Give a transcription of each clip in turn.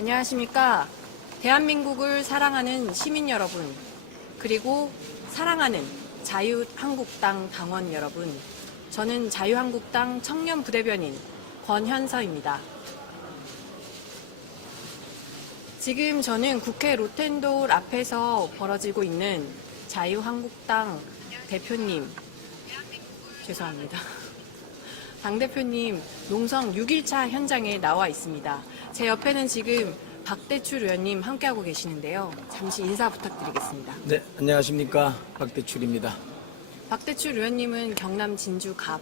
안녕하십니까. 대한민국을 사랑하는 시민 여러분, 그리고 사랑하는 자유한국당 당원 여러분, 저는 자유한국당 청년부대변인 권현서입니다. 지금 저는 국회 로텐돌 앞에서 벌어지고 있는 자유한국당 대표님, 죄송합니다. 당대표님 농성 6일차 현장에 나와 있습니다. 제 옆에는 지금 박대출 의원님 함께하고 계시는데요. 잠시 인사 부탁드리겠습니다. 네, 안녕하십니까. 박대출입니다. 박대출 의원님은 경남 진주 갑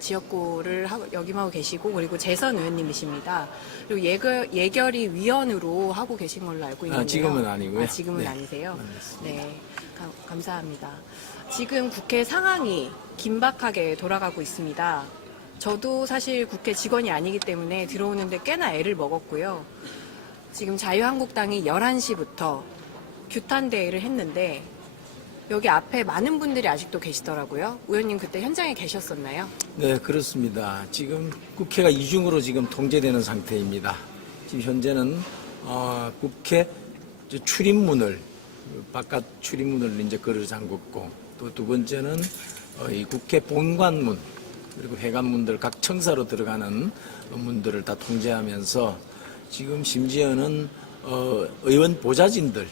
지역구를 역임하고 계시고, 그리고 재선 의원님이십니다. 그리고 예결위 위원으로 하고 계신 걸로 알고 있는데요. 지금은 아니고요. 지금은 네, 아니세요? 알겠습니다. 네, 감사합니다. 지금 국회 상황이 긴박하게 돌아가고 있습니다. 저도 사실 국회 직원이 아니기 때문에 들어오는데 꽤나 애를 먹었고요. 지금 자유한국당이 11시부터 규탄대회를 했는데 여기 앞에 많은 분들이 아직도 계시더라고요. 의원님 그때 현장에 계셨었나요? 네, 그렇습니다. 지금 국회가 이중으로 지금 통제되는 상태입니다. 지금 현재는 국회 출입문을 바깥 출입문을 이제 걸어 잠궜고, 또 두 번째는 이 국회 본관문 그리고 회관문들 각 청사로 들어가는 문들을 다 통제하면서 지금 심지어는 의원 보좌진들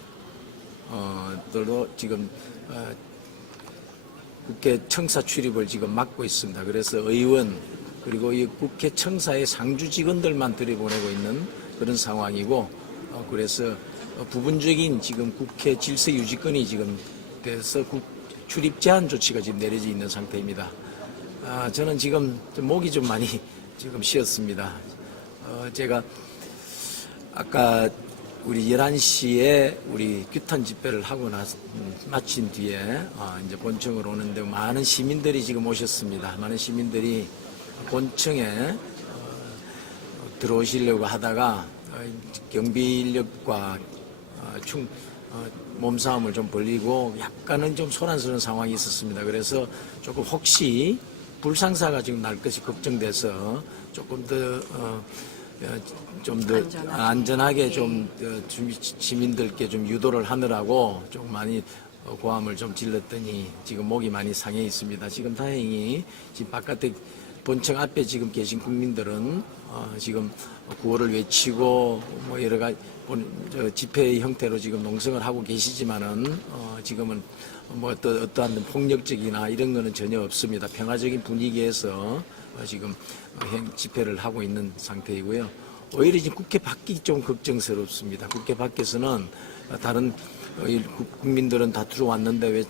들도 지금 국회 청사 출입을 지금 막고 있습니다. 그래서 의원 그리고 이 국회 청사의 상주 직원들만 들여보내고 있는 그런 상황이고, 그래서 부분적인 지금 국회 질서 유지권이 지금 돼서 출입 제한 조치가 지금 내려져 있는 상태입니다. 저는 지금 목이 좀 많이 지금 쉬었습니다. 제가 아까 우리 11시에 우리 규탄 집회를 하고 마친 뒤에 이제 본청으로 오는데 많은 시민들이 지금 오셨습니다. 많은 시민들이 본청에 들어오시려고 하다가 경비 인력과 몸싸움을 좀 벌이고 약간은 좀 소란스러운 상황이 있었습니다. 그래서 조금 혹시 불상사가 지금 날 것이 걱정돼서 조금 더 좀 더 안전하게 좀 시민들께 좀 유도를 하느라고 좀 많이 고함을 좀 질렀더니 지금 목이 많이 상해 있습니다. 지금 다행히 지금 바깥에 본청 앞에 지금 계신 국민들은 지금 구호를 외치고 뭐 여러 가지 집회 형태로 지금 농성을 하고 계시지만은 지금은 뭐 어떠한 폭력적이나 이런 거는 전혀 없습니다. 평화적인 분위기에서 지금 집회를 하고 있는 상태이고요. 오히려 지금 국회 밖이 좀 걱정스럽습니다. 국회 밖에서는 다른 국민들은 다 들어왔는데 왜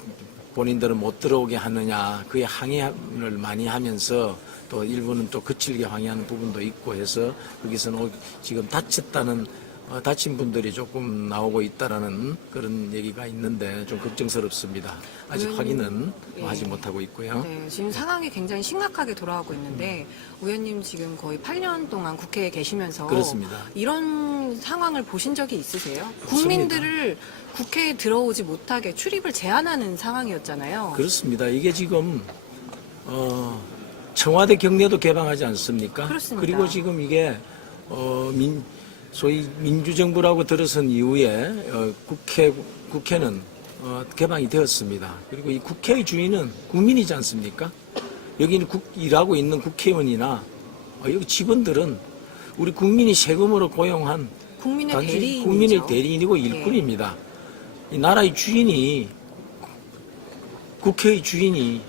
본인들은 못 들어오게 하느냐, 그에 항의를 많이 하면서 또 일부는 또 거칠게 항의하는 부분도 있고 해서 거기서는 지금 다친 분들이 조금 나오고 있다라는 그런 얘기가 있는데 좀 걱정스럽습니다. 아직 확인은 하지 못하고 있고요. 네, 지금 상황이 굉장히 심각하게 돌아가고 있는데 의원님 지금 거의 8년 동안 국회에 계시면서 그렇습니다. 이런 상황을 보신 적이 있으세요? 없습니다. 국민들을 국회에 들어오지 못하게 출입을 제한하는 상황이었잖아요. 그렇습니다. 이게 지금 청와대 경내도 개방하지 않습니까? 그렇습니다. 그리고 지금 이게 소위 민주정부라고 들어선 이후에 국회는 개방이 되었습니다. 그리고 이 국회의 주인은 국민이지 않습니까? 여기는 일하고 있는 국회의원이나 여기 직원들은 우리 국민이 세금으로 고용한 국민의 대리인이죠. 국민의 대리인이고 일꾼입니다. 이 나라의 주인이 국회의 주인이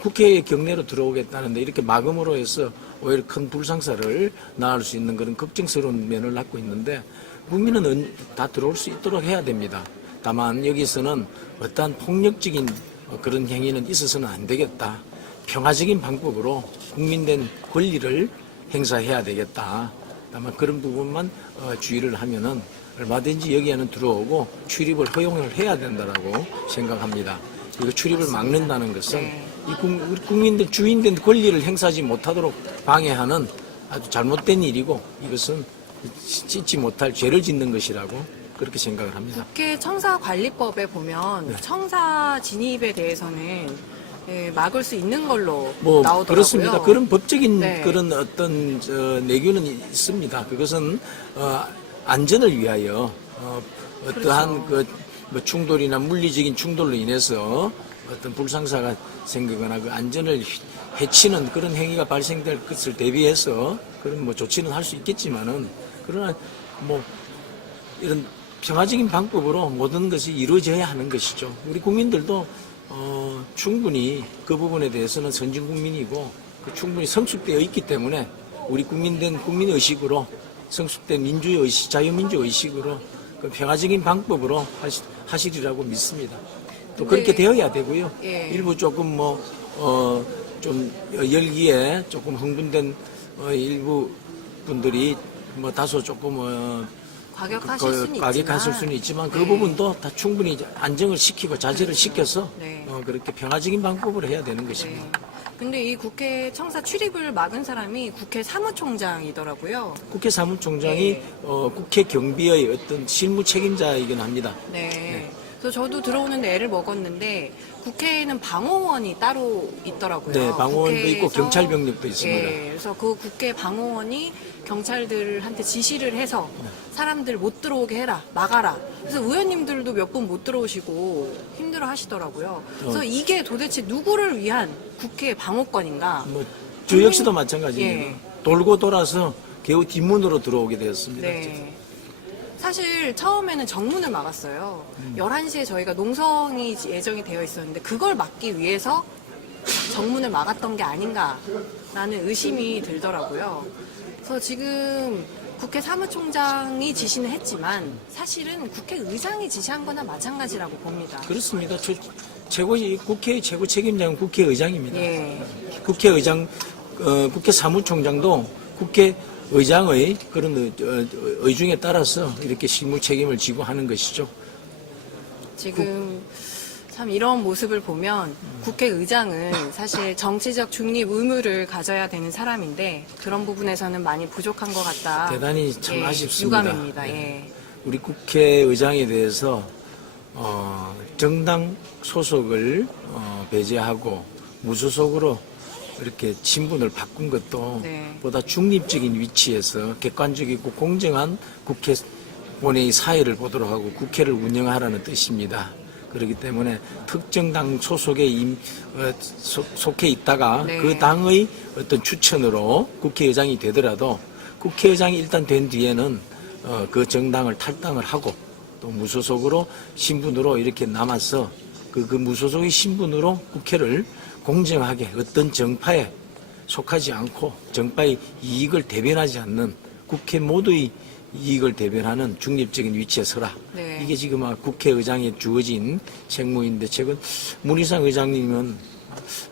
국회의 경내로 들어오겠다는데 이렇게 막음으로 해서 오히려 큰 불상사를 낳을 수 있는 그런 걱정스러운 면을 갖고 있는데 국민은 다 들어올 수 있도록 해야 됩니다. 다만 여기서는 어떠한 폭력적인 그런 행위는 있어서는 안 되겠다. 평화적인 방법으로 국민된 권리를 행사해야 되겠다. 다만 그런 부분만 주의를 하면은 얼마든지 여기에는 들어오고 출입을 허용을 해야 된다라고 생각합니다. 그리고 출입을 막는다는 것은 우리 국민들 주인된 권리를 행사하지 못하도록 방해하는 아주 잘못된 일이고 이것은 짓지 못할 죄를 짓는 것이라고 그렇게 생각을 합니다. 국회 청사관리법에 보면 청사 진입에 대해서는 막을 수 있는 걸로 나오더라고요. 그렇습니다. 그런 법적인 그런 어떤 내규는 있습니다. 그것은 안전을 위하여 어떠한 그렇죠. 뭐 충돌이나 물리적인 충돌로 인해서 어떤 불상사가 생기거나 그 안전을 해치는 그런 행위가 발생될 것을 대비해서 그런 뭐 조치는 할 수 있겠지만은 그러나 뭐 이런 평화적인 방법으로 모든 것이 이루어져야 하는 것이죠. 우리 국민들도 충분히 그 부분에 대해서는 선진 국민이고 충분히 성숙되어 있기 때문에 우리 국민된 국민의식으로 성숙된 민주의 의식, 자유민주 의식으로 그 평화적인 방법으로 하시리라고 믿습니다. 또 그렇게 되어야 되고요. 예. 일부 조금 좀 열기에 조금 흥분된 일부 분들이 뭐 다소 조금 과격하실 수는 있지만 그 네. 부분도 다 충분히 이제 안정을 시키고 자제를 시켜서 네. 그렇게 평화적인 방법으로 해야 되는 것입니다. 네. 근데 이 국회 청사 출입을 막은 사람이 국회 사무총장이더라고요. 국회 사무총장이 네. 국회 경비의 어떤 실무 책임자이긴 합니다. 네. 그래서 저도 들어오는데 애를 먹었는데 국회에는 방호원이 따로 있더라고요. 네, 방호원도 있고 국회에서- 경찰 병력도 있습니다. 예, 그래서 그 국회 방호원이 경찰들한테 지시를 해서 사람들 못 들어오게 해라, 막아라. 그래서 의원님들도 몇 분 못 들어오시고 힘들어 하시더라고요. 그래서 이게 도대체 누구를 위한 국회 방어권인가? 저 역시도 마찬가지입니다. 예. 돌고 돌아서 겨우 뒷문으로 들어오게 되었습니다. 네. 사실 처음에는 정문을 막았어요. 11시에 저희가 농성이 예정이 되어 있었는데 그걸 막기 위해서 정문을 막았던 게 아닌가라는 의심이 들더라고요. 그래서 지금 국회 사무총장이 지시는 했지만 사실은 국회의장이 지시한 거나 마찬가지라고 봅니다. 그렇습니다. 국회의 최고 책임자는 국회의장입니다. 예. 국회의장, 국회 사무총장도 국회의장의 그런 의중에 따라서 이렇게 실무 책임을 지고 하는 것이죠. 지금 참 이런 모습을 보면 국회의장은 사실 정치적 중립 의무를 가져야 되는 사람인데 그런 부분에서는 많이 부족한 것 같다. 대단히 참 예, 아쉽습니다. 유감입니다. 네. 예. 우리 국회의장에 대해서 정당 소속을 배제하고 무소속으로 이렇게 신분을 바꾼 것도 네. 보다 중립적인 위치에서 객관적이고 공정한 국회 본회의 사회를 보도록 하고 국회를 운영하라는 뜻입니다. 그렇기 때문에 특정 당 소속에 속해 있다가 네. 그 당의 어떤 추천으로 국회의장이 되더라도 국회의장이 일단 된 뒤에는 그 정당을 탈당을 하고 또 무소속으로 신분으로 이렇게 남아서 그 무소속의 신분으로 국회를 공정하게 어떤 정파에 속하지 않고 정파의 이익을 대변하지 않는 국회 모두의 이익을 대변하는 중립적인 위치에 서라. 네. 이게 지금 국회의장에 주어진 책무인데 최근 문희상 의장님은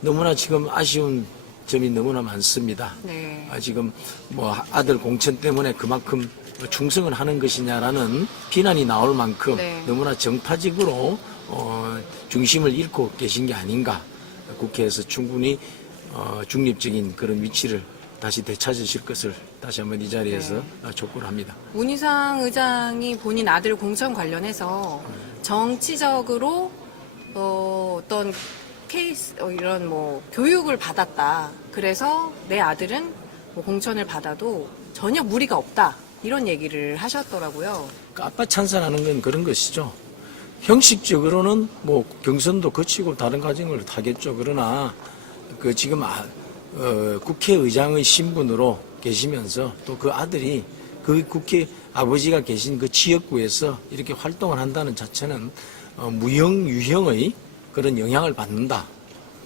너무나 지금 아쉬운 점이 너무나 많습니다. 네. 지금 뭐 아들 공천 때문에 그만큼 충성을 하는 것이냐라는 비난이 나올 만큼 네. 너무나 정파적으로 중심을 잃고 계신 게 아닌가. 국회에서 충분히 중립적인 그런 위치를 다시 되찾으실 것을 다시 한번 이 자리에서 촉구를 합니다. 문희상 의장이 본인 아들 공천 관련해서 정치적으로 어떤 케이스 이런 뭐 교육을 받았다. 그래서 내 아들은 뭐 공천을 받아도 전혀 무리가 없다. 이런 얘기를 하셨더라고요. 아빠 찬사라는 건 그런 것이죠. 형식적으로는 뭐 경선도 거치고 다른 과정을 타겠죠. 그러나 그 지금 국회의장의 신분으로 계시면서 또 그 아들이 그 국회 아버지가 계신 그 지역구에서 이렇게 활동을 한다는 자체는 무형 유형의 그런 영향을 받는다.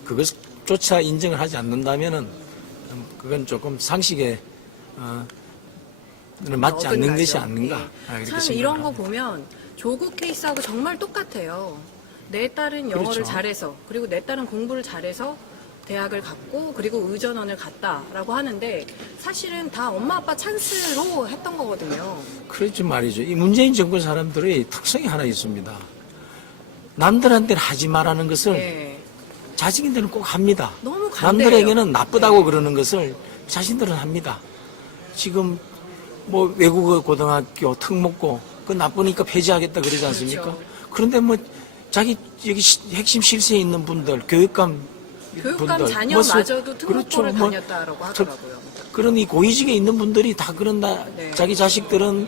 그것조차 인정을 하지 않는다면은 그건 조금 상식에 맞지 않는 어긋나죠. 것이 아닌가. 예. 이렇게 참 생각을 이런 거 합니다. 보면 조국 케이스하고 정말 똑같아요. 내 딸은 영어를 그렇죠. 잘해서 그리고 내 딸은 공부를 잘해서 대학을 갔고 그리고 의전원을 갔다라고 하는데 사실은 다 엄마 아빠 찬스로 했던 거거든요. 그렇지 말이죠. 이 문재인 정부 사람들의 특성이 하나 있습니다. 남들한테는 하지 말라는 것을 예. 자신들은 꼭 합니다. 너무 관대해요. 남들에게는 나쁘다고 네. 그러는 것을 자신들은 합니다. 지금 뭐 외국어 고등학교 특목고 그 나쁘니까 폐지하겠다 그러지 않습니까? 그렇죠. 그런데 뭐 자기 여기 핵심 실세에 있는 분들 교육감 분들, 자녀마저도 특목고를 그렇죠. 다녔다라고 하더라고요. 그런 이 고위직에 있는 분들이 다 그런다. 네. 자기 자식들은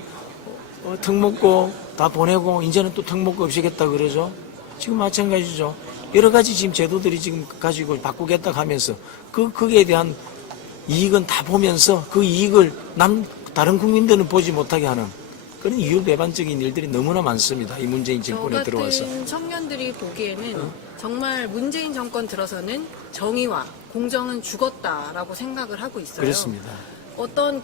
특목고 다 보내고 이제는 또 특목고 없애겠다 그러죠. 지금 마찬가지죠. 여러 가지 지금 제도들이 지금 가지고 바꾸겠다 하면서 거기에 대한 이익은 다 보면서 그 이익을 다른 국민들은 보지 못하게 하는 그런 이율배반적인 일들이 너무나 많습니다. 이 문재인 정권에 들어와서. 저 같은 청년들이 보기에는 정말 문재인 정권 들어서는 정의와 공정은 죽었다라고 생각을 하고 있어요. 그렇습니다. 어떤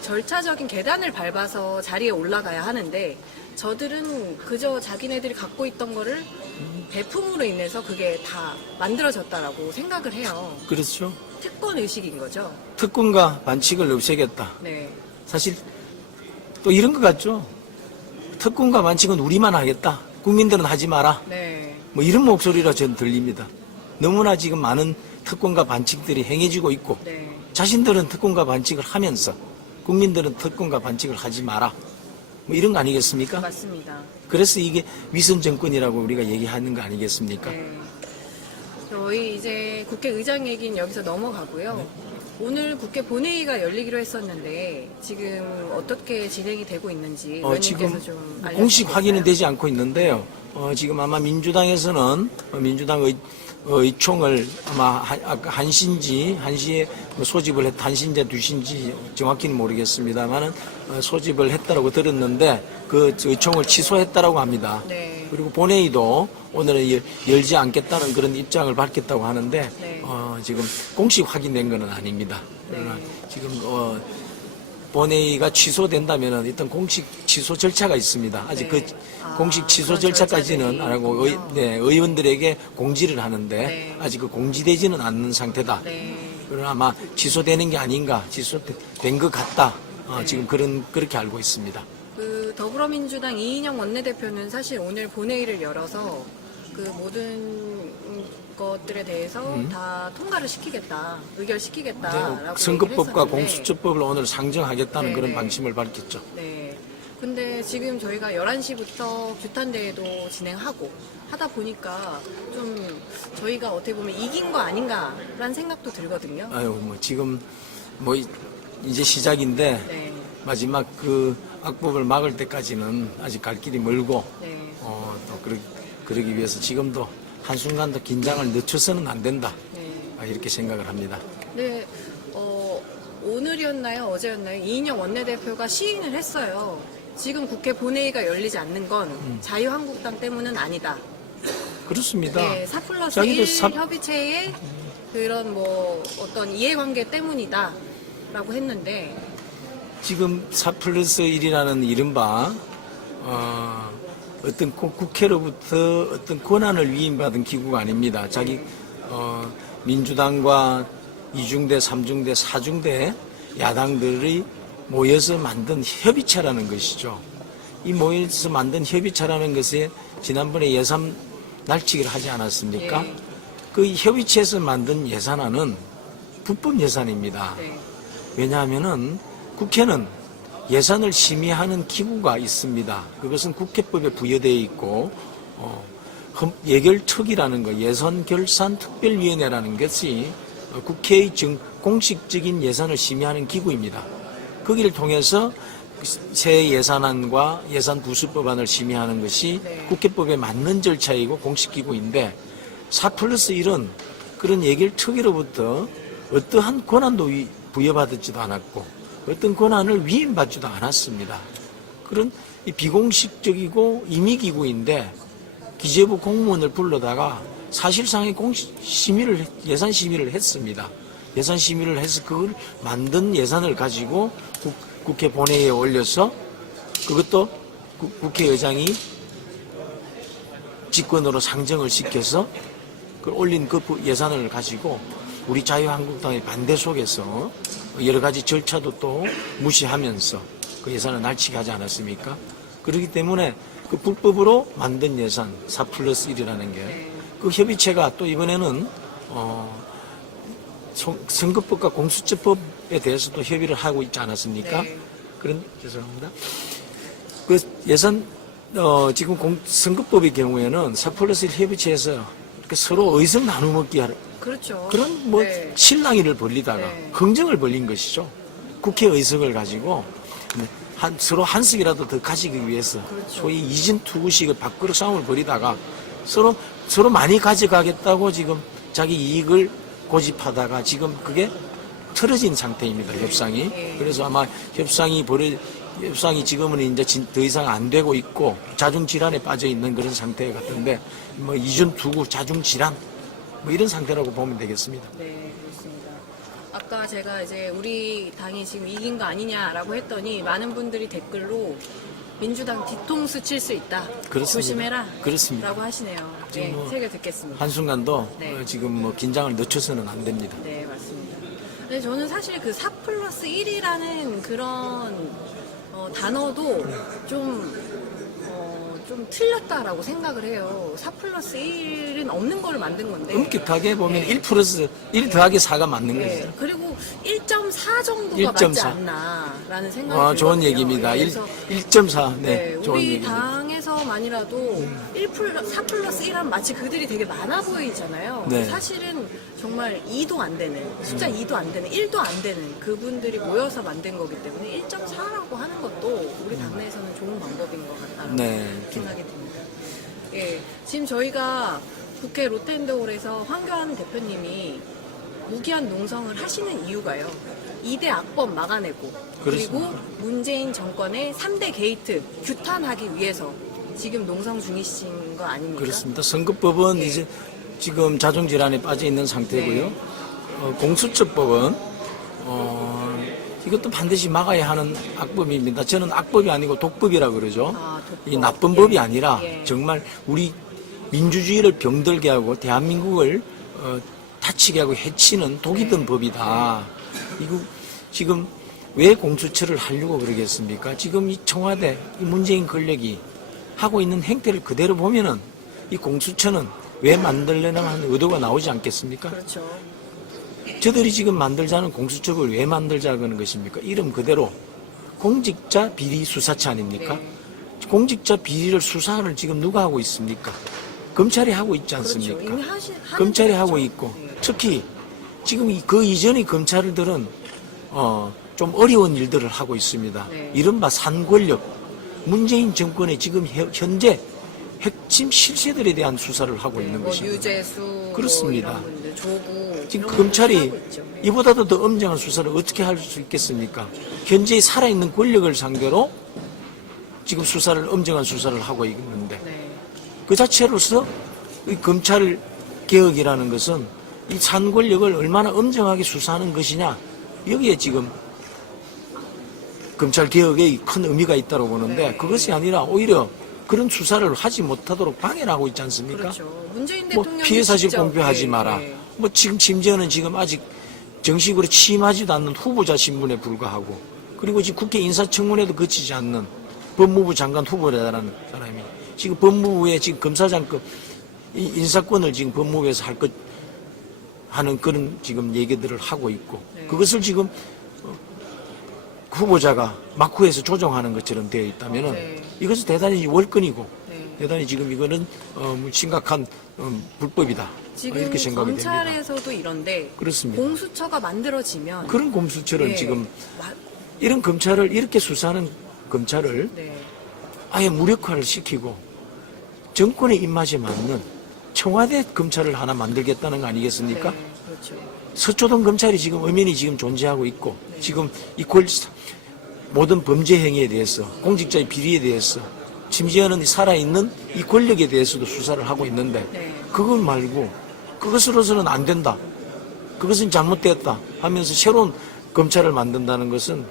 절차적인 계단을 밟아서 자리에 올라가야 하는데 저들은 그저 자기네들이 갖고 있던 거를 배품으로 인해서 그게 다 만들어졌다라고 생각을 해요. 그렇죠. 특권 의식인 거죠. 특권과 반칙을 없애겠다. 네. 사실 또 이런 것 같죠. 특권과 반칙은 우리만 하겠다. 국민들은 하지 마라. 네. 뭐 이런 목소리라 저는 들립니다. 너무나 지금 많은 특권과 반칙들이 행해지고 있고 네. 자신들은 특권과 반칙을 하면서 국민들은 특권과 반칙을 하지 마라. 뭐 이런 거 아니겠습니까? 맞습니다. 그래서 이게 위선 정권이라고 우리가 얘기하는 거 아니겠습니까? 네. 저희 이제 국회의장 얘기는 여기서 넘어가고요. 네. 오늘 국회 본회의가 열리기로 했었는데 지금 어떻게 진행이 되고 있는지 지금 의원님께서 좀 알려주시겠어요? 공식 확인은 되지 않고 있는데요. 지금 아마 민주당에서는 민주당 의총을 아마 한시에 소집을 한시인지 2시인지 정확히는 모르겠습니다만은 소집을 했다라고 들었는데 그 의총을 취소했다라고 합니다. 네. 그리고 본회의도 오늘은 열지 않겠다는 그런 입장을 밝혔다고 하는데 네. 지금 공식 확인된 건 아닙니다. 그러나 네. 지금 본회의가 취소된다면 일단 공식 취소 절차가 있습니다. 아직 네. 그 공식 취소 그런 절차까지는 안 하고 절차들이 의원들에게 공지를 하는데 네. 아직 그 공지되지는 않는 상태다. 네. 그러나 아마 취소되는 게 아닌가, 취소된 것 같다. 지금 그렇게 알고 있습니다. 그 더불어민주당 이인영 원내대표는 사실 오늘 본회의를 열어서 그 모든 것들에 대해서 다 통과를 시키겠다, 의결시키겠다라고 선거법과 얘기를 했었는데 공수처법을 오늘 상정하겠다는 네, 그런 네. 방침을 밝혔죠. 네. 근데 지금 저희가 11시부터 규탄대회도 진행하고 하다 보니까 좀 저희가 어떻게 보면 이긴 거 아닌가라는 생각도 들거든요. 지금 이제 시작인데 네. 마지막 그 악법을 막을 때까지는 아직 갈 길이 멀고 네. 또 그러기 위해서 지금도 한순간도 긴장을 늦춰서는 안 된다. 네. 이렇게 생각을 합니다. 네. 오늘이었나요? 어제였나요? 이인영 원내대표가 시인을 했어요. 지금 국회 본회의가 열리지 않는 건 자유한국당 때문은 아니다. 그렇습니다. 네, 4+1 자기도 협의체의 그런 어떤 이해관계 때문이다. 라고 했는데 지금 4+1이라는 이른바 어떤 국회로부터 어떤 권한을 위임받은 기구가 아닙니다. 자기 민주당과 2중대, 3중대, 4중대 야당들이 모여서 만든 협의체라는 것이죠. 이 모여서 만든 협의체라는 것에 지난번에 예산 날치기를 하지 않았습니까? 예. 그 협의체에서 만든 예산안은 불법 예산입니다. 네. 왜냐하면은 국회는 예산을 심의하는 기구가 있습니다. 그것은 국회법에 부여되어 있고 예결특위라는 거, 예산결산특별위원회라는 것이 국회의 공식적인 예산을 심의하는 기구입니다. 거기를 통해서 새 예산안과 예산부수법안을 심의하는 것이 네. 국회법에 맞는 절차이고 공식기구인데 4+1은 그런 예결특위로부터 어떠한 권한도 부여받지도 않았고 어떤 권한을 위임받지도 않았습니다. 그런 이 비공식적이고 임의기구인데 기재부 공무원을 불러다가 사실상의 예산 심의를 했습니다. 예산 심의를 해서 그걸 만든 예산을 가지고 국회 본회의에 올려서 그것도 국회의장이 직권으로 상정을 시켜서 그 올린 그 예산을 가지고 우리 자유한국당의 반대 속에서 여러 가지 절차도 또 무시하면서 그 예산을 날치게 하지 않았습니까? 그렇기 때문에 그 불법으로 만든 예산 4+1이라는 게 그 협의체가 또 이번에는 선거법과 공수처법에 대해서도 협의를 하고 있지 않았습니까? 네. 죄송합니다. 그 지금 선거법의 경우에는 4+1 협의체에서 이렇게 서로 의석 나누먹기 그렇죠. 그런 네. 실랑이를 벌리다가 네. 흥정을 벌린 것이죠. 국회 의석을 가지고 서로 한 석이라도 더 가지기 위해서 그렇죠. 소위 이진투구식의 밥그릇 싸움을 벌이다가 서로 많이 가져가겠다고 지금 자기 이익을 고집하다가 지금 그게 틀어진 상태입니다, 협상이. 네. 그래서 아마 협상이 지금은 이제 더 이상 안 되고 있고 자중질환에 빠져 있는 그런 상태 같은데 뭐 이준투구 자중질환 뭐 이런 상태라고 보면 되겠습니다. 네, 그렇습니다. 아까 제가 이제 우리 당이 지금 이긴 거 아니냐라고 했더니 많은 분들이 댓글로 민주당 뒤통수 칠 수 있다. 그렇습니다. 조심해라. 그렇습니다. 라고 하시네요. 지금 네, 뭐 새겨 듣겠습니다. 한순간도 네. 지금 뭐 긴장을 늦춰서는 안 됩니다. 네, 맞습니다. 근데 저는 사실 그 4+1이라는 그런 단어도 좀 틀렸다라고 생각을 해요. 4+1은 없는 걸 만든 건데. 엄격하게 보면 네. 1 플러스 1 더하기 4가 맞는 네, 거죠. 그리고 1.4 정도가 맞지 1.4. 않나라는 생각이 좋은 들거든요. 얘기입니다. 그래서 1.4. 네, 네, 좋은 우리 얘기입니다. 당에서만이라도 4+1하면 마치 그들이 되게 많아 보이잖아요. 네. 사실은 정말 2도 안 되는, 숫자 2도 안 되는, 1도 안 되는 그분들이 모여서 만든 거기 때문에 1.4라고 하는 것도 우리 당내에서는 좋은 방법인 것 같다는 네. 생각이 듭니다. 예, 지금 저희가 국회 롯데현대홀에서 황교안 대표님이 무기한 농성을 하시는 이유가요. 2대 악법 막아내고 그리고 그렇습니다. 문재인 정권의 3대 게이트 규탄하기 위해서 지금 농성 중이신 거 아닙니까? 그렇습니다. 선거법은 네. 이제 지금 자중질환에 빠져 있는 상태고요. 네. 공수처법은 이것도 반드시 막아야 하는 악법입니다. 저는 악법이 아니고 독법이라 그러죠. 아, 독법. 이 나쁜 예. 법이 아니라 예. 정말 우리 민주주의를 병들게 하고 대한민국을 다치게 하고 해치는 독이 든 네. 법이다. 이거 지금 왜 공수처를 하려고 그러겠습니까? 지금 이 청와대, 이 문재인 권력이 하고 있는 행태를 그대로 보면은 이 공수처는 왜 만들려나 하는 의도가 나오지 않겠습니까? 그렇죠. 저들이 지금 만들자는 공수처를 왜 만들자고 하는 것입니까? 이름 그대로 공직자 비리 수사처 아닙니까? 네. 공직자 비리를 수사를 지금 누가 하고 있습니까? 검찰이 하고 있지 않습니까? 그렇죠. 이미 하는 검찰이 거죠. 하고 있고 네. 특히 지금 그 이전의 검찰들은 좀 어려운 일들을 하고 있습니다. 네. 이른바 산권력, 문재인 정권의 지금 현재 핵심 실세들에 대한 수사를 하고 있는 뭐 것입니다. 유재수, 그렇습니다. 뭐 이런 분들, 조국 지금 이런 검찰이 분들 하고 있죠. 네. 이보다도 더 엄정한 수사를 어떻게 할 수 있겠습니까? 현재 살아있는 권력을 상대로 지금 엄정한 수사를 하고 있는데 네. 그 자체로서 이 검찰 개혁이라는 것은 이 산권력을 얼마나 엄정하게 수사하는 것이냐 여기에 지금 검찰 개혁에 큰 의미가 있다고 보는데 네. 그것이 아니라 오히려 그런 수사를 하지 못하도록 방해를 하고 있지 않습니까? 그렇죠. 문재인 뭐 대통령이 피해 사실 직접, 공표하지 네, 마라. 네. 뭐 지금 심지어는 지금 아직 정식으로 취임하지도 않는 후보자 신분에 불과하고 그리고 지금 국회 인사청문회도 거치지 않는 법무부 장관 후보자라는 사람이 지금 법무부에 지금 검사장급 이 인사권을 지금 법무부에서 할 것 하는 그런 지금 얘기들을 하고 있고 네. 그것을 지금 후보자가 막후에서 조정하는 것처럼 되어 있다면은 네. 이것은 대단히 월권이고 네. 대단히 지금 이거는 심각한 불법이다. 지금 이렇게 생각이 됩니다. 검찰에서도 이런데 그렇습니다. 공수처가 만들어지면 그런 공수처를 네. 지금 마- 이런 검찰을 이렇게 수사하는 검찰을 네. 아예 무력화를 시키고 정권의 입맛에 맞는 청와대 검찰을 하나 만들겠다는 거 아니겠습니까? 네. 그렇죠. 서초동 검찰이 지금 엄연히 지금 존재하고 있고 네. 지금 이 모든 범죄 행위에 대해서 공직자의 비리에 대해서 심지어는 살아있는 이 권력에 대해서도 수사를 하고 있는데 네. 그것 말고 그것으로서는 안 된다. 그것은 잘못되었다 하면서 새로운 검찰을 만든다는 것은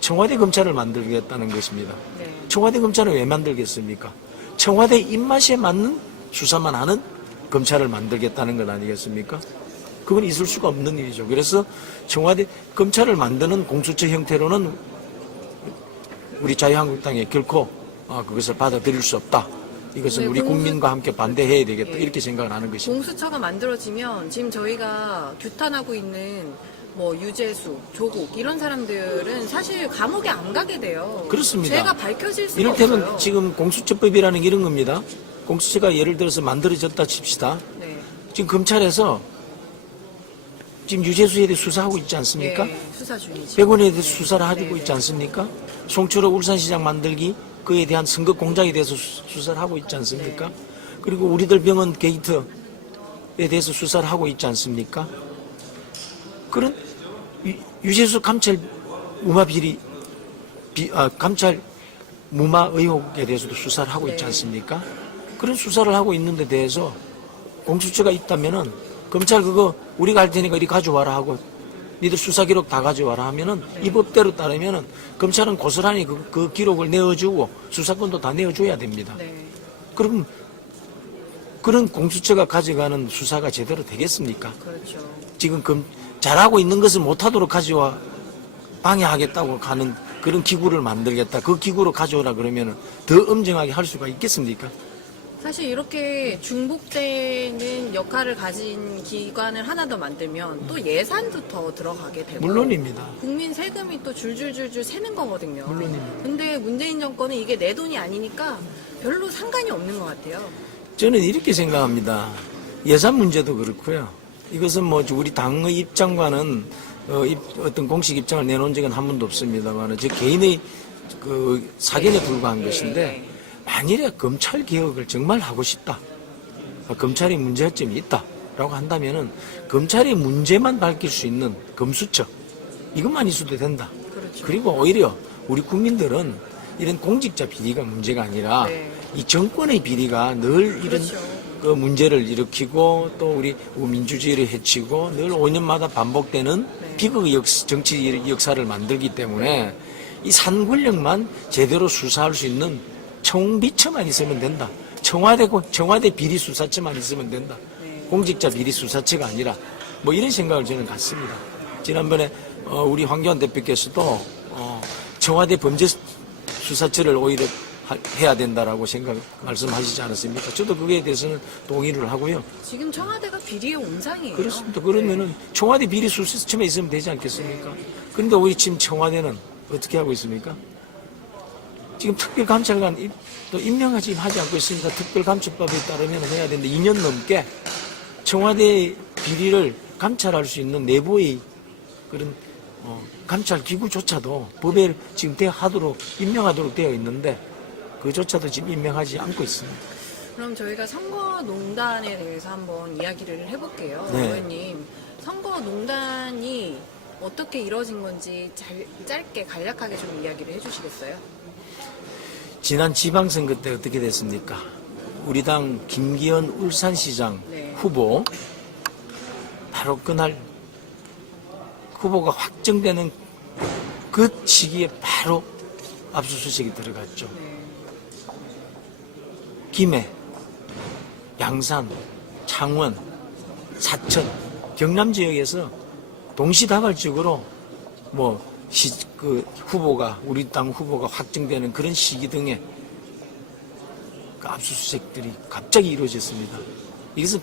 청와대 검찰을 만들겠다는 것입니다. 네. 청와대 검찰을 왜 만들겠습니까? 청와대 입맛에 맞는 수사만 하는 검찰을 만들겠다는 것 아니겠습니까? 그건 있을 수가 없는 일이죠. 그래서 청와대 검찰을 만드는 공수처 형태로는 우리 자유한국당에 결코 그것을 받아들일 수 없다. 이것은 네, 우리 국민과 함께 반대해야 되겠다. 예. 이렇게 생각을 하는 것입니다. 공수처가 만들어지면 지금 저희가 규탄하고 있는 뭐 유재수, 조국 이런 사람들은 사실 감옥에 안 가게 돼요. 그렇습니다. 죄가 밝혀질 수가 이를테면 없어요. 지금 공수처법이라는 게 이런 겁니다. 공수처가 예를 들어서 만들어졌다 칩시다. 네. 지금 검찰에서 지금 유재수에 대해 수사하고 있지 않습니까? 예, 수사 중이죠. 백원에 대해 수사를 하고 네, 있지 네. 않습니까? 송철호 울산시장 만들기 그에 대한 선거 공작에 대해서 수사를 하고 있지 않습니까? 네. 그리고 우리들 병원 게이트에 대해서 수사를 하고 있지 않습니까? 그런 유재수 감찰 무마 비리 감찰 무마 의혹에 대해서도 수사를 하고 있지 네. 않습니까? 그런 수사를 하고 있는데 대해서 공수처가 있다면은 검찰 그거 우리가 할 테니까 이리 가져와라 하고 니들 수사 기록 다 가져와라 하면은 이 법대로 따르면은 검찰은 고스란히 그 기록을 내어주고 수사권도 다 내어줘야 됩니다. 네. 그럼 그런 공수처가 가져가는 수사가 제대로 되겠습니까? 그렇죠. 지금 잘하고 있는 것을 못하도록 가져와 방해하겠다고 하는 그런 기구를 만들겠다. 그 기구로 가져오라 그러면은 더 엄정하게 할 수가 있겠습니까? 사실 이렇게 중복되는 역할을 가진 기관을 하나 더 만들면 또 예산도 더 들어가게 되고 물론입니다. 국민 세금이 또 줄줄줄줄 새는 거거든요. 물론입니다. 근데 문재인 정권은 이게 내 돈이 아니니까 별로 상관이 없는 것 같아요. 저는 이렇게 생각합니다. 예산 문제도 그렇고요. 이것은 뭐 우리 당의 입장과는 어떤 공식 입장을 내놓은 적은 한 번도 없습니다만 제 개인의 그 사견에 불과한 것인데 만일에 검찰 개혁을 정말 하고 싶다. 검찰이 문제점이 있다라고 한다면은 검찰의 문제만 밝힐 수 있는 검수처 이것만 있어도 된다. 그렇죠. 그리고 오히려 우리 국민들은 이런 공직자 비리가 문제가 아니라 네. 이 정권의 비리가 늘 이런 그렇죠. 그 문제를 일으키고 또 우리 민주주의를 해치고 늘 5년마다 반복되는 네. 비극의 정치 역사를 만들기 때문에 이 산 권력만 제대로 수사할 수 있는 청비처만 있으면 된다. 청와대 비리 수사처만 있으면 된다. 네. 공직자 비리 수사처가 아니라 뭐 이런 생각을 저는 갖습니다. 지난번에 우리 황교안 대표께서도 청와대 범죄 수사처를 오히려 해야 된다라고 말씀하시지 않았습니까? 저도 그거에 대해서는 동의를 하고요. 지금 청와대가 비리의 온상이에요. 그렇습니다. 그러면은 청와대 비리 수사처만 있으면 되지 않겠습니까? 그런데 우리 지금 청와대는 어떻게 하고 있습니까? 지금 특별감찰관 또 임명하지 하지 않고 있으니까 특별감찰법에 따르면 해야 되는데 2년 넘게 청와대 비리를 감찰할 수 있는 내부의 그런 감찰 기구조차도 법에 지금 임명하도록 되어 있는데 그조차도 지금 임명하지 않고 있습니다. 그럼 저희가 선거농단에 대해서 한번 이야기를 해볼게요. 네. 의원님, 선거농단이 어떻게 이루어진 건지 짧게 간략하게 좀 이야기를 해주시겠어요? 지난 지방선거 때 어떻게 됐습니까? 우리 당 김기현 울산시장 네. 후보 바로 그날 후보가 확정되는 그 시기에 바로 압수수색이 들어갔죠. 네. 김해, 양산, 창원, 사천, 경남 지역에서 동시다발적으로 우리 당 후보가 확정되는 그런 시기 등에 그 압수수색들이 갑자기 이루어졌습니다. 이것은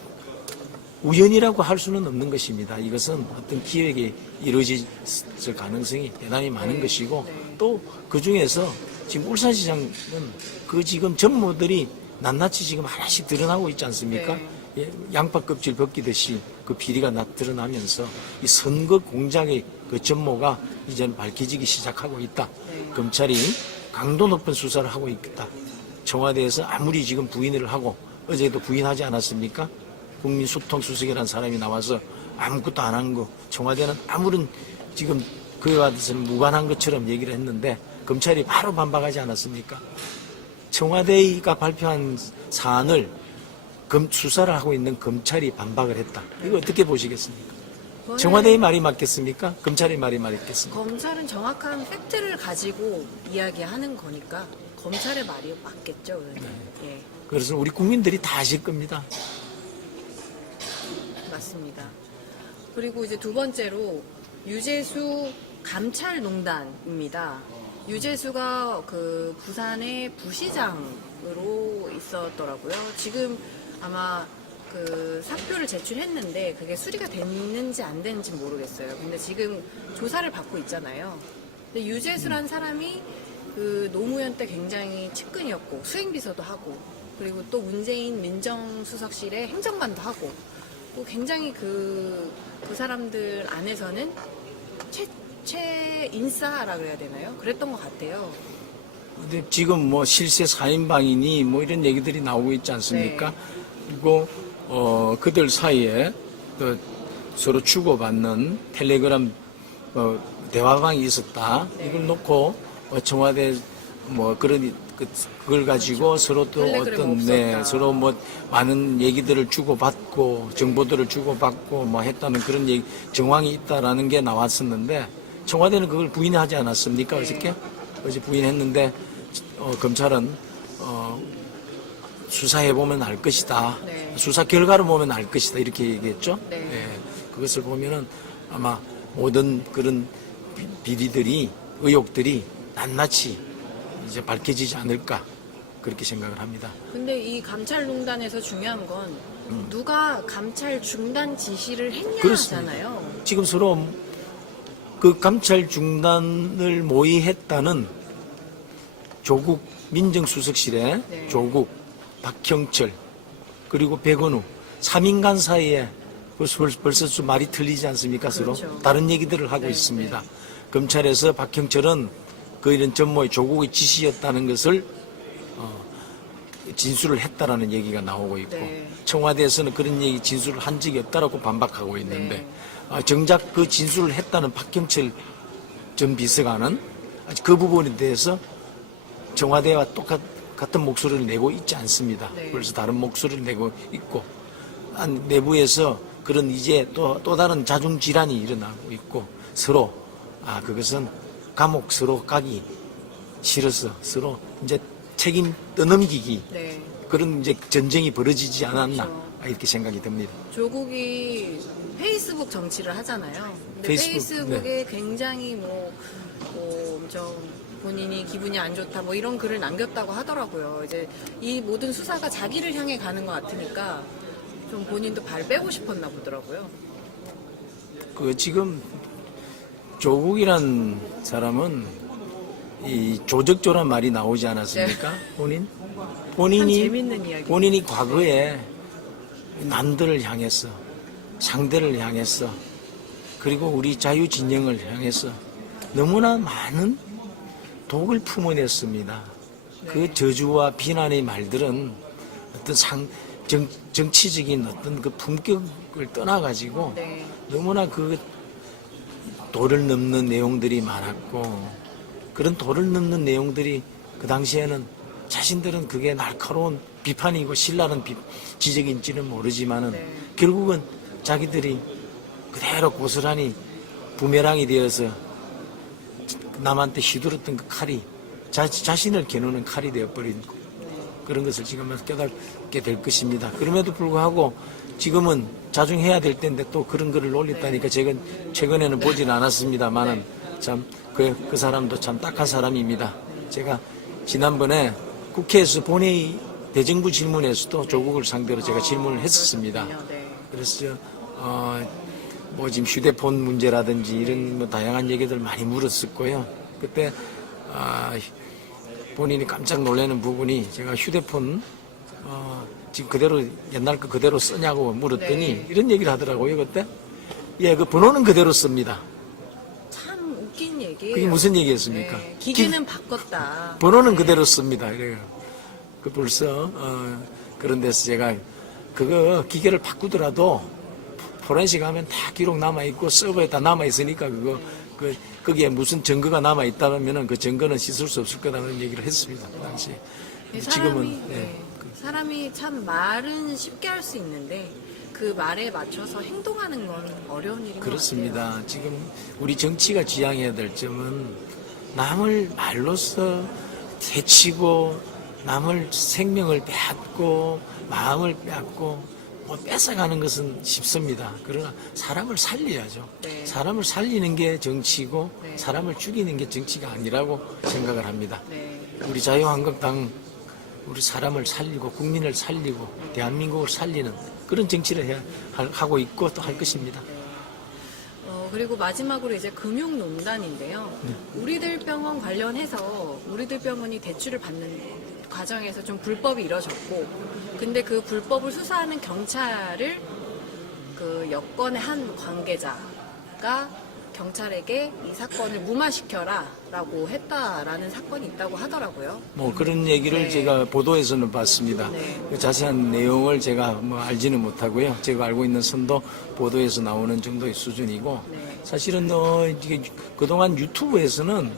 우연이라고 할 수는 없는 것입니다. 이것은 어떤 기획이 이루어질 가능성이 대단히 많은 것이고 또 그 중에서 지금 울산시장은 그 지금 전모들이 낱낱이 지금 하나씩 드러나고 있지 않습니까? 네. 예, 양파 껍질 벗기듯이 그 비리가 드러나면서 이 선거 공작의 그 전모가 이제는 밝혀지기 시작하고 있다. 네. 검찰이 강도 높은 수사를 하고 있다. 청와대에서 아무리 지금 부인을 하고 어제도 부인하지 않았습니까? 국민소통수석이라는 사람이 나와서 아무것도 안 한 거 청와대는 아무런 지금 그와 대해서는 무관한 것처럼 얘기를 했는데 검찰이 바로 반박하지 않았습니까? 청와대가 발표한 사안을 수사를 하고 있는 검찰이 반박을 했다. 이거 어떻게 보시겠습니까? 청와대의 말이 맞겠습니까? 검찰의 말이 맞겠습니까? 검찰은 정확한 팩트를 가지고 이야기하는 거니까 검찰의 말이 맞겠죠. 의원님. 예, 그래서 우리 국민들이 다 아실 겁니다. 맞습니다. 그리고 이제 두 번째로 유재수 감찰농단입니다. 유재수가 그 부산의 부시장으로 있었더라고요. 지금 아마 그 사표를 제출했는데 그게 수리가 됐는지 안 됐는지 모르겠어요. 근데 지금 조사를 받고 있잖아요. 근데 유재수란 사람이 그 노무현 때 굉장히 측근이었고 수행비서도 하고 그리고 또 문재인 민정수석실의 행정관도 하고 또 굉장히 그 사람들 안에서는 최인싸라 그래야 되나요? 그랬던 것 같아요. 근데 지금 뭐 실세 4인방이니 뭐 이런 얘기들이 나오고 있지 않습니까? 네. 그리고 그들 사이에 그 서로 주고받는 텔레그램 대화방이 있었다. 네. 이걸 놓고 청와대 뭐 그런 그걸 가지고 그렇죠. 서로 또 텔레그램 어떤 없었다. 서로 뭐 많은 얘기들을 주고받고 정보들을 주고받고 뭐 했다는 그런 얘기 정황이 있다라는 게 나왔었는데 청와대는 그걸 부인하지 않았습니까? 네. 어저께 어제 부인했는데 검찰은 수사해 보면 알 것이다. 네. 수사 결과를 보면 알 것이다. 이렇게 얘기했죠. 네. 예, 그것을 보면은 아마 모든 그런 비리들이 의혹들이 낱낱이 이제 밝혀지지 않을까 그렇게 생각을 합니다. 근데 이 감찰농단에서 중요한 건 누가 감찰 중단 지시를 했냐 그렇습니다. 하잖아요. 지금 서로 그 감찰 중단을 모의했다는 조국 민정수석실에 네. 조국, 박형철 그리고 백원우 3인간 사이에 벌써 좀 말이 틀리지 않습니까 서로? 그렇죠. 다른 얘기들을 하고 네, 있습니다. 네. 검찰에서 박형철은 그 이런 전모의 조국의 지시였다는 것을 진술을 했다라는 얘기가 나오고 있고 네. 청와대에서는 그런 얘기 진술을 한 적이 없다라고 반박하고 있는데 네. 정작 그 진술을 했다는 박형철 전 비서관은 그 부분에 대해서 청와대와 같은 목소리를 내고 있지 않습니다. 네. 그래서 다른 목소리를 내고 있고 내부에서 그런 이제 또 다른 자중 질환이 일어나고 있고 서로 그것은 감옥 서로 가기 싫어서 서로 이제 책임 떠넘기기 네. 그런 이제 전쟁이 벌어지지 않았나 그렇죠. 이렇게 생각이 듭니다. 조국이 페이스북 정치를 하잖아요. 근데 페이스북, 페이스북에 굉장히 뭐 엄청 본인이 기분이 안 좋다 뭐 이런 글을 남겼다고 하더라고요. 이제 이 모든 수사가 자기를 향해 가는 것 같으니까 좀 본인도 발 빼고 싶었나 보더라고요. 그 지금 조국이란 사람은 이 조적조란 말이 나오지 않았습니까? 참 본인이 재밌는 이야기. 본인이 과거에 남들을 향해서 상대를 향해서 그리고 우리 자유진영을 향해서 너무나 많은 독을 품어냈습니다. 네. 그 저주와 비난의 말들은 어떤 정치적인 어떤 그 품격을 떠나가지고 네. 너무나 그 도를 넘는 내용들이 많았고 그런 도를 넘는 내용들이 그 당시에는 자신들은 그게 날카로운 비판이고 신랄한 지적인지는 모르지만은 네. 결국은 자기들이 그대로 고스란히 부메랑이 되어서 남한테 휘두르던 그 칼이 자신을 겨누는 칼이 되어버린 그런 것을 지금 깨닫게 될 것입니다. 그럼에도 불구하고 지금은 자중해야 될 텐데 또 그런 글을 올렸다니까 제가 최근에는 보지는 않았습니다만은 참 그 사람도 참 딱한 사람입니다. 제가 지난번에 국회에서 본회의 대정부 질문에서도 조국을 상대로 제가 질문을 했었습니다. 네. 그래서 뭐 지금 휴대폰 문제라든지 이런 뭐 다양한 얘기들 많이 물었었고요. 그때 본인이 깜짝 놀라는 부분이 제가 휴대폰 지금 그대로 옛날 거 그대로 쓰냐고 물었더니 네. 이런 얘기를 하더라고요. 그때 그 번호는 그대로 씁니다. 참 웃긴 얘기예요. 그게 무슨 얘기였습니까? 네. 기계는 바꿨다. 번호는 네. 그대로 씁니다. 이래요. 그 벌써 그런 데서 제가 그거 기계를 바꾸더라도 포렌식 하면 다 기록 남아 있고 서버에 다 남아 있으니까 거기에 무슨 증거가 남아 있다면은 그 증거는 씻을 수 없을 거라는 얘기를 했습니다. 그 당시에. 네, 지금은 사람이 참 말은 쉽게 할 수 있는데 그 말에 맞춰서 행동하는 건 어려운 일인 것 같아요. 그렇습니다. 지금 우리 정치가 지향해야 될 점은 남을 말로써 해치고 남을 생명을 빼앗고 마음을 빼앗고 뭐 뺏어가는 것은 쉽습니다. 그러나 사람을 살려야죠. 네. 사람을 살리는 게 정치고 네. 사람을 죽이는 게 정치가 아니라고 생각을 합니다. 네. 우리 자유한국당 우리 사람을 살리고 국민을 살리고 대한민국을 살리는 그런 정치를 하고 있고 또 할 것입니다. 그리고 마지막으로 이제 금융농단인데요. 네. 우리들 병원 관련해서 우리들 병원이 대출을 받는 과정에서 좀 불법이 이뤄졌고, 근데 그 불법을 수사하는 경찰을 그 여권의 한 관계자가 경찰에게 이 사건을 무마시켜라라고 했다라는 사건이 있다고 하더라고요. 뭐 그런 얘기를 네. 제가 보도에서는 봤습니다. 네. 그 자세한 내용을 제가 뭐 알지는 못하고요. 제가 알고 있는 선도 보도에서 나오는 정도의 수준이고 네. 사실은 이게 그동안 유튜브에서는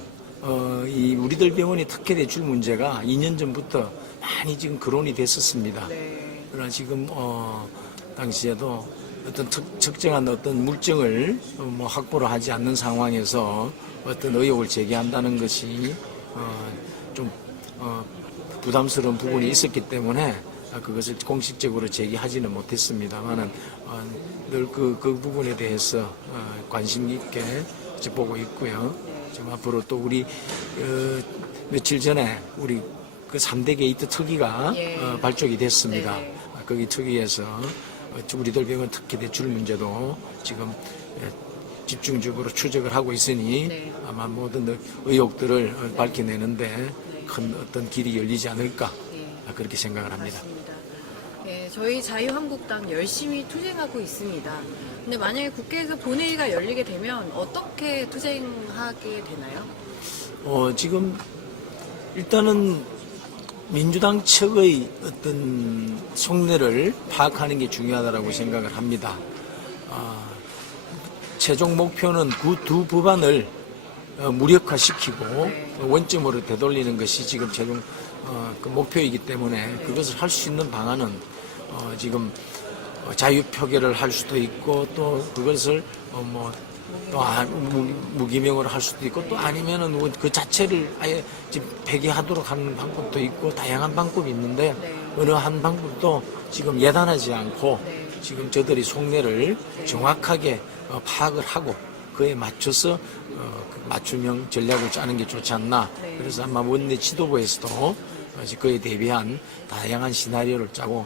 이 우리들 병원의 특혜 대출 문제가 2년 전부터 많이 지금 거론이 됐었습니다. 네. 그러나 지금 당시에도 어떤 특정한 어떤 물증을 뭐 확보를 하지 않는 상황에서 어떤 의혹을 제기한다는 것이 좀 부담스러운 부분이 있었기 때문에 그것을 공식적으로 제기하지는 못했습니다만은 늘 그 부분에 대해서 관심 있게 보고 있고요. 지금 앞으로 또 우리 며칠 전에 우리 그 3대 게이트 특위가 예. 발족이 됐습니다. 네. 거기 특위에서 우리들 병원 특혜 대출 문제도 지금 집중적으로 추적을 하고 있으니 네. 아마 모든 의혹들을 밝혀내는데 큰 어떤 길이 열리지 않을까 그렇게 생각을 합니다. 맞습니다. 네, 저희 자유한국당 열심히 투쟁하고 있습니다. 근데 만약에 국회에서 본회의가 열리게 되면 어떻게 투쟁하게 되나요? 지금 일단은 민주당 측의 어떤 속내를 파악하는 게 중요하다고 생각을 합니다. 최종 목표는 그 두 법안을 무력화시키고 원점으로 되돌리는 것이 지금 최종 그 목표이기 때문에 그것을 할 수 있는 방안은 지금 자유표결을 할 수도 있고 또 그것을 또 무기명으로 할 수도 있고 또 아니면은 그 자체를 아예 지금 폐기하도록 하는 방법도 있고 다양한 방법이 있는데 어느 한 방법도 지금 예단하지 않고 지금 저들이 속내를 정확하게 파악을 하고 그에 맞춰서 그 맞춤형 전략을 짜는 게 좋지 않나. 그래서 아마 원내 지도부에서도 그에 대비한 다양한 시나리오를 짜고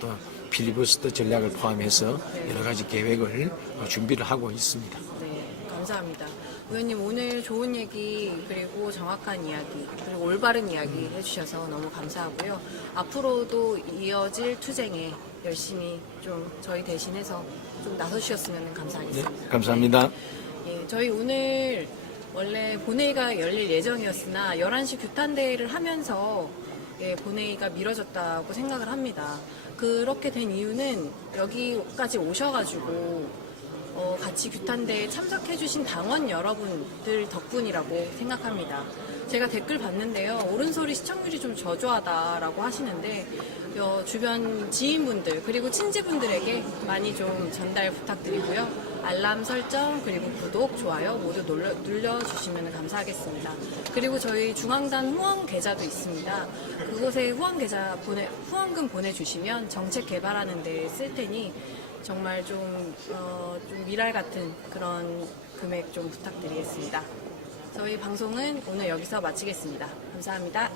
또 필리버스터 전략을 포함해서 여러 가지 계획을 준비를 하고 있습니다. 네, 감사합니다. 의원님 오늘 좋은 얘기 그리고 정확한 이야기 그리고 올바른 이야기 해주셔서 너무 감사하고요. 앞으로도 이어질 투쟁에 열심히 좀 저희 대신해서 좀 나서주셨으면 네, 감사하겠습니다. 감사합니다. 예, 저희 오늘 원래 본회의가 열릴 예정이었으나 11시 규탄대회를 하면서 본회의가 미뤄졌다고 생각을 합니다. 그렇게 된 이유는 여기까지 오셔가지고 같이 규탄대에 참석해주신 당원 여러분들 덕분이라고 생각합니다. 제가 댓글 봤는데요. 옳은소리 시청률이 좀 저조하다라고 하시는데 주변 지인분들 그리고 친지분들에게 많이 좀 전달 부탁드리고요. 알람 설정 그리고 구독, 좋아요 모두 눌러주시면 감사하겠습니다. 그리고 저희 중앙단 후원 계좌도 있습니다. 그곳에 후원금 보내주시면 정책 개발하는 데 쓸 테니 정말 좀 미랄 같은 그런 금액 좀 부탁드리겠습니다. 저희 방송은 오늘 여기서 마치겠습니다. 감사합니다.